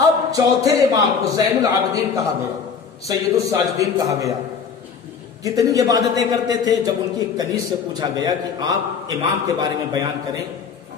اب چوتھے امام کو زین العابدین کہا گیا، سید الساجدین کہا گیا۔ کتنی عبادتیں کرتے تھے؟ جب ان کی کنیز سے پوچھا گیا کہ آپ امام کے بارے میں بیان کریں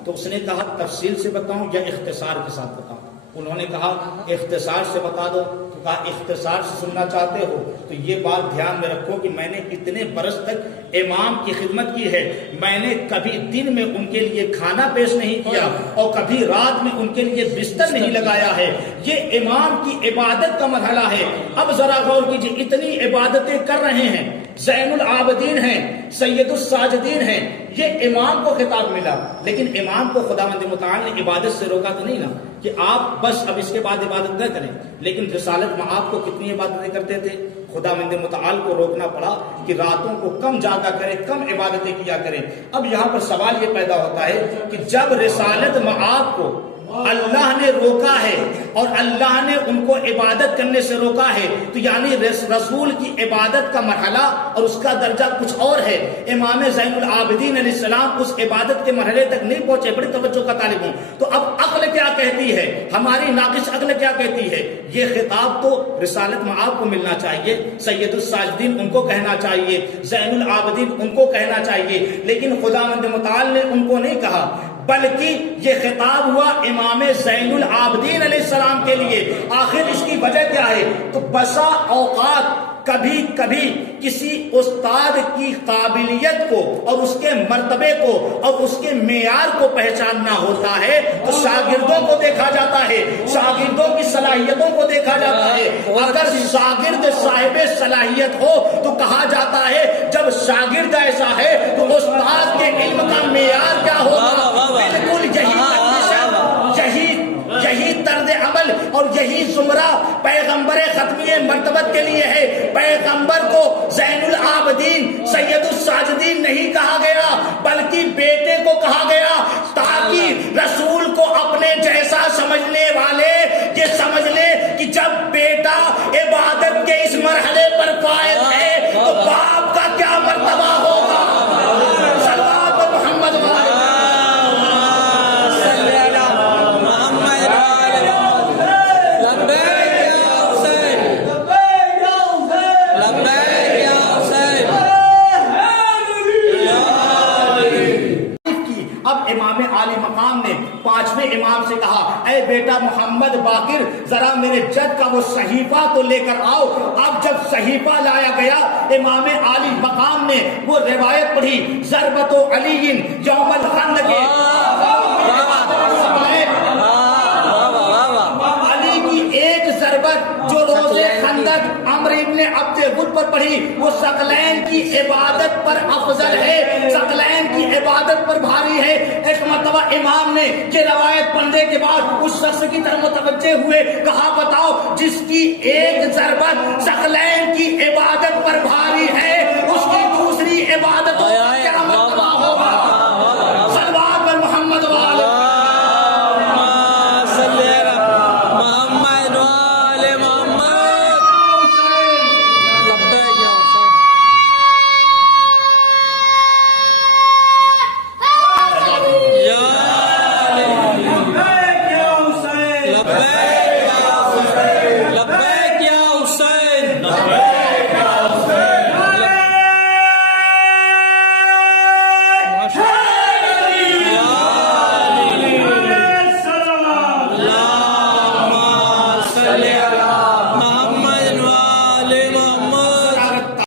تو اس نے کہا تفصیل سے بتاؤں یا اختصار کے ساتھ بتاؤں؟ انہوں نے کہا اختصار سے بتا دو۔ تو کہا اختصار سے سننا چاہتے ہو تو یہ بات دھیان میں رکھو کہ میں نے اتنے برس تک امام کی خدمت کی ہے، میں نے کبھی دن میں ان کے لیے کھانا پیش نہیں کیا اور کبھی رات میں ان کے لیے بستر نہیں لگایا ہے۔ یہ امام کی عبادت کا مرحلہ ہے۔ اب ذرا غور کیجیے، اتنی عبادتیں کر رہے ہیں، زین العابدین ہیں، سید الساجدین ہیں، یہ امام کو خطاب ملا، لیکن امام کو خداوند متعال نے عبادت سے روکا تو نہیں نا کہ آپ بس اب اس کے بعد عبادت نہ کریں۔ لیکن رسالت میں آپ کو کتنی عبادتیں کرتے تھے؟ خداوند متعال کو روکنا پڑا کہ راتوں کو کم جاگا کریں، کم عبادتیں کیا کریں۔ اب یہاں پر سوال یہ پیدا ہوتا ہے کہ جب رسالت میں آپ کو اللہ نے روکا ہے اور اللہ نے ان کو عبادت کرنے سے روکا ہے تو یعنی رسول کی عبادت کا مرحلہ اور اس کا درجہ کچھ اور ہے۔ امام زین العابدین علیہ السلام اس عبادت کے مرحلے تک نہیں پہنچے۔ بڑی توجہ کا طالب ہوں۔ تو اب عقل کیا کہتی ہے؟ ہماری ناقص عقل کیا کہتی ہے؟ یہ خطاب تو رسالت میں آپ کو ملنا چاہیے، سید الساجدین ان کو کہنا چاہیے، زین العابدین ان کو کہنا چاہیے، لیکن خداوند متعال نے ان کو نہیں کہا، بلکہ یہ خطاب ہوا امام زین العابدین علیہ السلام کے لیے۔ آخر اس کی وجہ کیا ہے؟ تو بسا اوقات کبھی کبھی کسی استاد کی قابلیت کو اور اس کے مرتبے کو اور اس کے معیار کو پہچاننا ہوتا ہے تو شاگردوں کو دیکھا جاتا ہے، شاگردوں کی صلاحیتوں کو دیکھا جاتا ہے۔ اگر شاگرد صاحب صلاحیت ہو تو کہا جاتا ہے جب شاگرد ایسا ہے تو استاد کے علم کا معیار کیا ہوگا؟ بالکل یہی طرز عمل اور یہی زمرہ پیغمبر ختمیہ مرتبت کے لیے ہے۔ پیغمبر کو زین العابدین سید الساجدین نہیں کہا گیا بلکہ بیٹے کو کہا گیا، تاکہ رسول کو اپنے جیسا سمجھنے والے یہ سمجھ لے کہ جب بیٹا عبادت کے اس مرحلے پر فائز ہے تو باپ کا کیا مرتبہ ہوگا۔ پانچویں امام سے کہا اے بیٹا محمد باقر ذرا میرے جد کا وہ صحیفہ تو لے کر آؤ۔ اب جب صحیفہ لایا گیا امام عالی مقام نے وہ روایت پڑھی، ضربت علی یوم الخندق، علی کی ایک ضربت جو روز خندق عمرو ابن عبد غد پر پڑھی وہ ثقلین کی عبادت پر افضل ہے، ثقلین کی عبادت پر بھاری ہے۔ ایک مرتبہ امام نے یہ روایت پڑھنے کے بعد اس شخص کی طرف متوجہ ہوئے، کہا بتاؤ جس کی ایک ضربت ثقلین کی عبادت پر بھاری ہے اس کی دوسری عبادتوں پر کیا